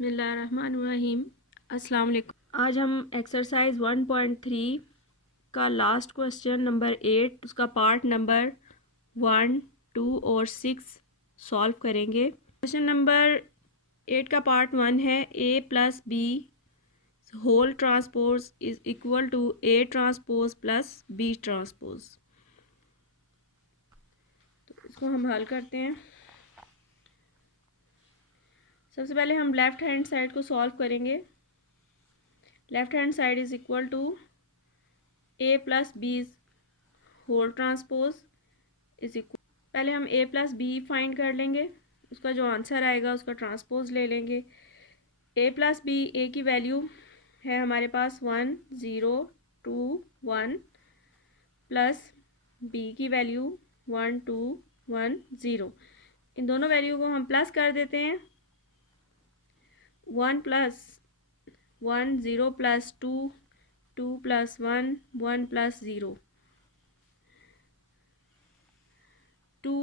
बिस्मिल्लाहिर्रहमानिर्रहीम। अस्सलाम वालेकुम। आज हम एक्सरसाइज 1.3 का लास्ट क्वेश्चन नंबर 8 उसका पार्ट नंबर 1, 2 और 6 सॉल्व करेंगे। क्वेश्चन नंबर 8 का पार्ट 1 है a plus B whole transpose is equal to a transpose plus b transpose. तो इसको हम हल करते हैं। सबसे पहले हम लेफ़्ट हैंड साइड को सॉल्व करेंगे। Left hand side is equal to A plus B whole transpose is equal, पहले हम ए प्लस बी फाइंड कर लेंगे, उसका जो आंसर आएगा उसका ट्रांसपोज ले लेंगे। ए प्लस बी, ए की वैल्यू है हमारे पास 1 0 2 1 प्लस बी की वैल्यू 1 2 1 0। इन दोनों वैल्यू को हम प्लस कर देते हैं। 1 प्लस 1 0 प्लस 2 2 प्लस 1 1 प्लस 0 2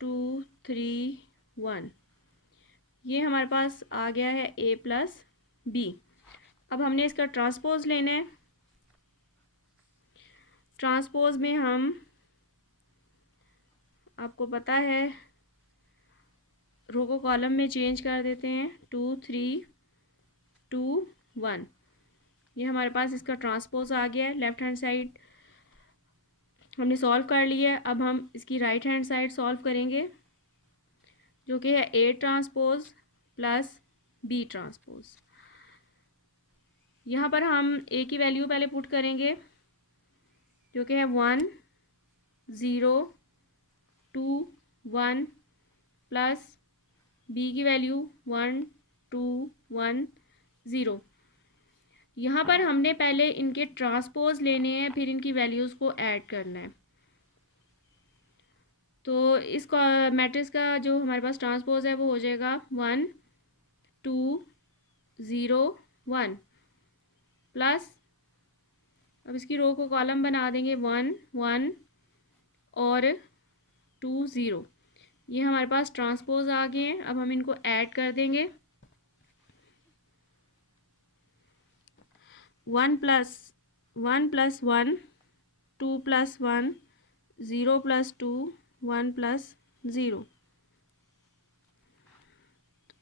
2 3 1। ये हमारे पास आ गया है a प्लस बी। अब हमने इसका ट्रांसपोज लेना है। ट्रांसपोज में हम, आपको पता है, रो को कॉलम में चेंज कर देते हैं। 2 3 2 1। ये हमारे पास इसका ट्रांसपोज आ गया है। लेफ्ट हैंड साइड हमने सॉल्व कर लिया है। अब हम इसकी राइट हैंड साइड सॉल्व करेंगे, जो कि है a transpose plus b transpose. यहाँ पर हम a की वैल्यू पहले पुट करेंगे, जो कि है 1 0 2 1 प्लस b की वैल्यू 1 2 1 0। यहाँ पर हमने पहले इनके ट्रांसपोज लेने हैं, फिर इनकी वैल्यूज़ को ऐड करना है। तो इस मैट्रिक्स का जो हमारे पास ट्रांसपोज है वो हो जाएगा 1 2 0 1 प्लस, अब इसकी रो को कॉलम बना देंगे 1 1 और 2 0। ये हमारे पास ट्रांसपोज आ गए हैं। अब हम इनको ऐड कर देंगे। 1 plus 1 plus 1 2 plus 1 0 plus 2 1 plus 0।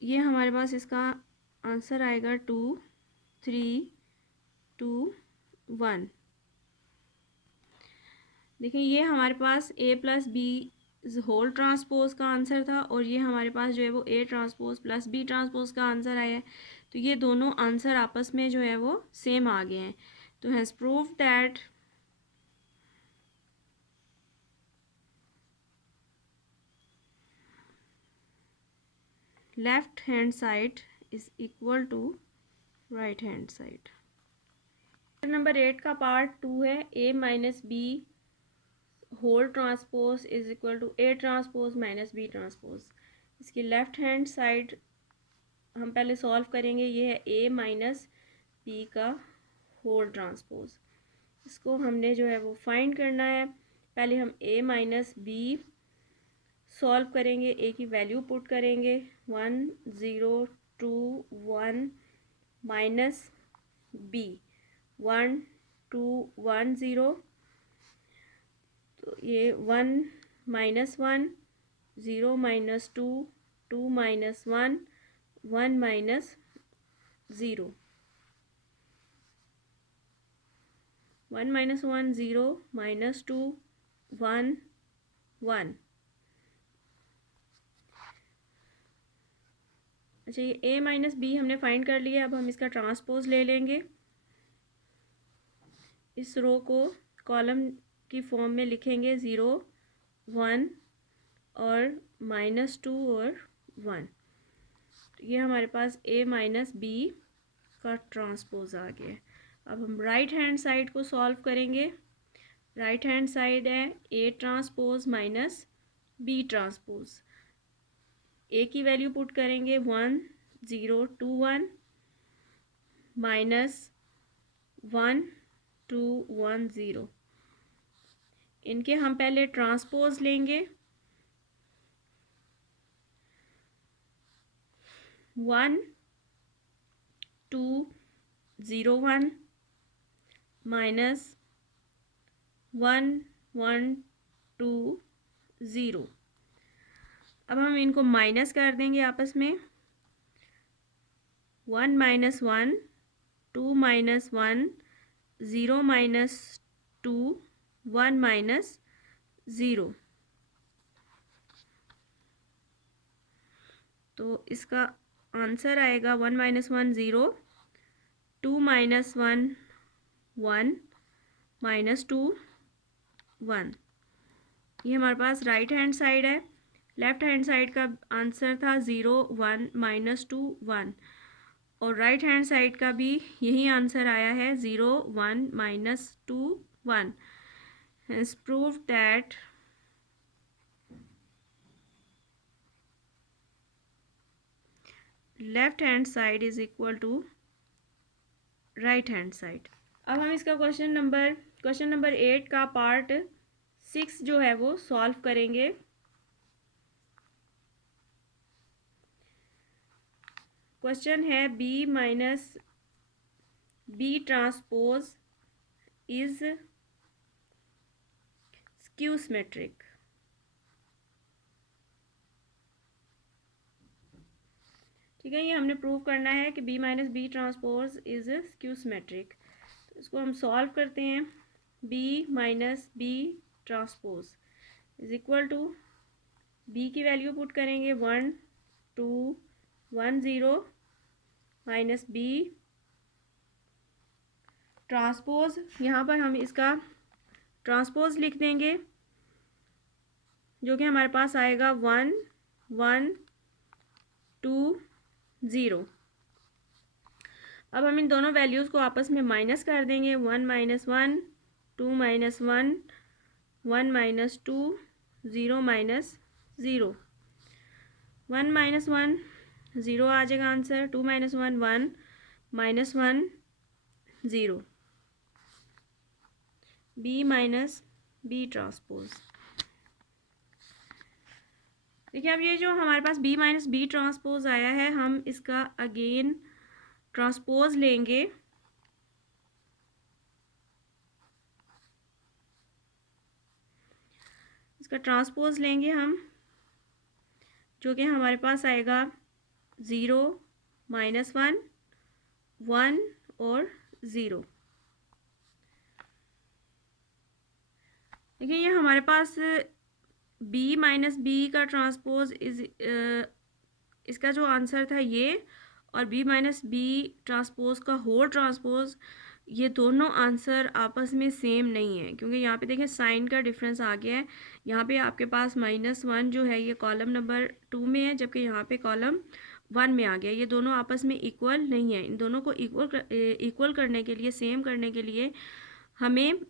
ये हमारे पास इसका आंसर आएगा 2 3 2 1। देखिए, ये हमारे पास a plus B whole transpose का आंसर था, और ये हमारे पास जो है वो a transpose plus b transpose का आंसर आया है। तो ये दोनों आंसर आपस में जो है वो सेम आ गए हैं। तो has proved that left hand side is equal to right hand side. Number 8 का पार्ट 2 है a minus B whole transpose is equal to a transpose minus b transpose. इसकी लेफ्ट हैंड साइड हम पहले solve करेंगे। ये है a minus B का whole transpose. इसको हमने जो है वो फाइंड करना है। पहले हम a माइनस बी सॉल्व करेंगे, a की वैल्यू पुट करेंगे 1 0 2 1 माइनस b 1 2 1 0। तो ये 1 minus 1 0 minus 2 2 minus 1 1 minus 0 1 minus 1 0 minus 2 1 1। अच्छा, ये a माइनस बी हमने फाइंड कर लिया। अब हम इसका ट्रांसपोज ले लेंगे। इस रो को कॉलम की फॉर्म में लिखेंगे 0 1 और माइनस 2 और 1। तो ये हमारे पास a माइनस बी का ट्रांसपोज आ गया। अब हम राइट हैंड साइड को सॉल्व करेंगे। राइट हैंड साइड है a transpose minus b transpose. a की वैल्यू पुट करेंगे 1 0 2 1 माइनस 1 2 1 0। इनके हम पहले ट्रांसपोज लेंगे। 1 2 0 1 माइनस 1 1 2 0। अब हम इनको माइनस कर देंगे आपस में। 1 माइनस 1 2 माइनस 1 0 माइनस 2 1 माइनस 0। तो इसका आंसर आएगा 1 माइनस 1 0, 2 माइनस 1 1 माइनस 2 1। ये हमारे पास राइट हैंड साइड है। लेफ्ट हैंड साइड का आंसर था 0 1 माइनस 2 1, और राइट हैंड साइड का भी यही आंसर आया है 0 1 minus 2 1। Has proved that left hand side is equal to right hand side. अब हम इसका क्वेश्चन नंबर 8 का पार्ट 6 जो है वो सॉल्व करेंगे। क्वेश्चन है B minus B transpose is skew symmetric. ठीक है, ये हमने प्रूव करना है कि B minus B transpose is skew symmetric. तो इसको हम सॉल्व करते हैं। B minus B transpose is equal to, B की वैल्यू पुट करेंगे 1 2 1 0 माइनस बी ट्रांसपोज, यहाँ पर हम इसका ट्रांसपोज लिख देंगे जो कि हमारे पास आएगा 1 1 2 0। अब हम इन दोनों वैल्यूज़ को आपस में माइनस कर देंगे। 1 minus 1 2 minus 1 1 minus 2 0 minus 0। 1 minus 1 0 आ जाएगा answer. 2 minus 1 1 minus 1 0। B minus B transpose. देखिए, अब ये जो हमारे पास बी माइनस बी ट्रांसपोज आया है, हम इसका अगेन ट्रांसपोज लेंगे। इसका ट्रांसपोज लेंगे हम, जो कि हमारे पास आएगा 0 माइनस 1 1 और 0। देखिए, ये हमारे पास बी माइनस बी का ट्रांसपोज इज इसका जो आंसर था ये, और बी माइनस बी ट्रांसपोज का होल ट्रांसपोज, ये दोनों आंसर आपस में सेम नहीं है, क्योंकि यहाँ पे देखिए साइन का डिफरेंस आ गया है। यहाँ पे आपके पास -1 जो है ये कॉलम नंबर 2 में है, जबकि यहाँ पे कॉलम 1 में आ गया। ये दोनों आपस में इक्वल नहीं है। इन दोनों को इक्वल करने के लिए, सेम करने के लिए हमें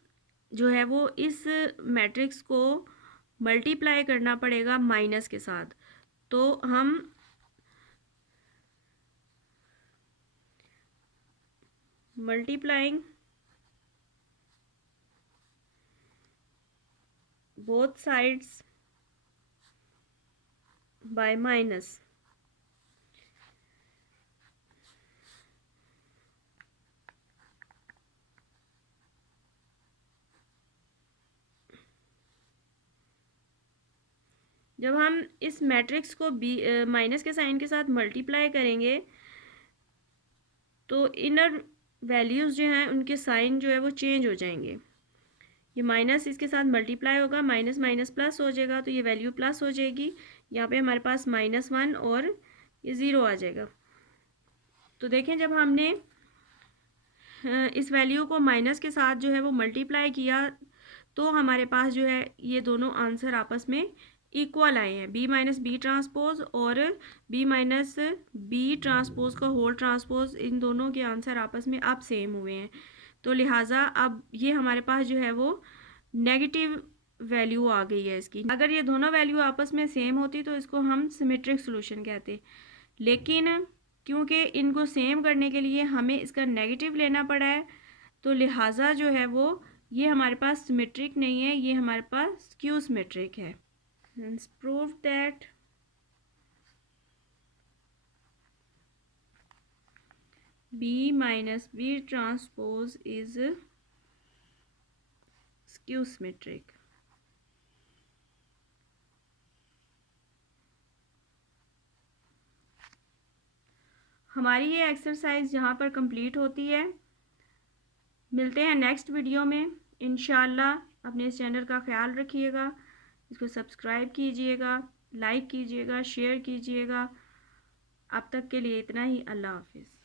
जो है वो इस मैट्रिक्स को मल्टीप्लाई करना पड़ेगा माइनस के साथ। तो हम multiplying both sides by minus, जब हम इस मैट्रिक्स को बी माइनस के साइन के साथ मल्टीप्लाई करेंगे तो इनर वैल्यूज़ जो हैं उनके साइन जो है वो चेंज हो जाएंगे। ये माइनस इसके साथ मल्टीप्लाई होगा, माइनस माइनस प्लस हो जाएगा, तो ये वैल्यू प्लस हो जाएगी। यहाँ पे हमारे पास -1 और ये 0 आ जाएगा। तो देखें, जब हमने इस वैल्यू को माइनस के साथ जो है वो मल्टीप्लाई किया, तो हमारे पास जो है ये दोनों आंसर आपस में इक्वल आए हैं। बी माइनस बी ट्रांसपोज और बी माइनस बी ट्रांसपोज का होल ट्रांसपोज, इन दोनों के आंसर आपस में अब सेम हुए हैं। तो लिहाजा अब ये हमारे पास जो है वो नेगेटिव वैल्यू आ गई है इसकी। अगर ये दोनों वैल्यू आपस में सेम होती तो इसको हम सिमेट्रिक सोल्यूशन कहते, लेकिन क्योंकि इनको सेम करने के लिए हमें इसका नेगेटिव लेना पड़ा है, तो लिहाजा जो है वो ये हमारे पास सिमेट्रिक नहीं है, ये हमारे पास स्क्यू सिमेट्रिक है। Prove that B minus B transpose is skew symmetric. हमारी ये एक्सरसाइज यहाँ पर कंप्लीट होती है। मिलते हैं नेक्स्ट वीडियो में इंशाल्लाह। अपने इस चैनल का ख्याल रखिएगा, इसको सब्सक्राइब कीजिएगा, लाइक कीजिएगा, शेयर कीजिएगा। अब तक के लिए इतना ही। अल्लाह हाफिज़।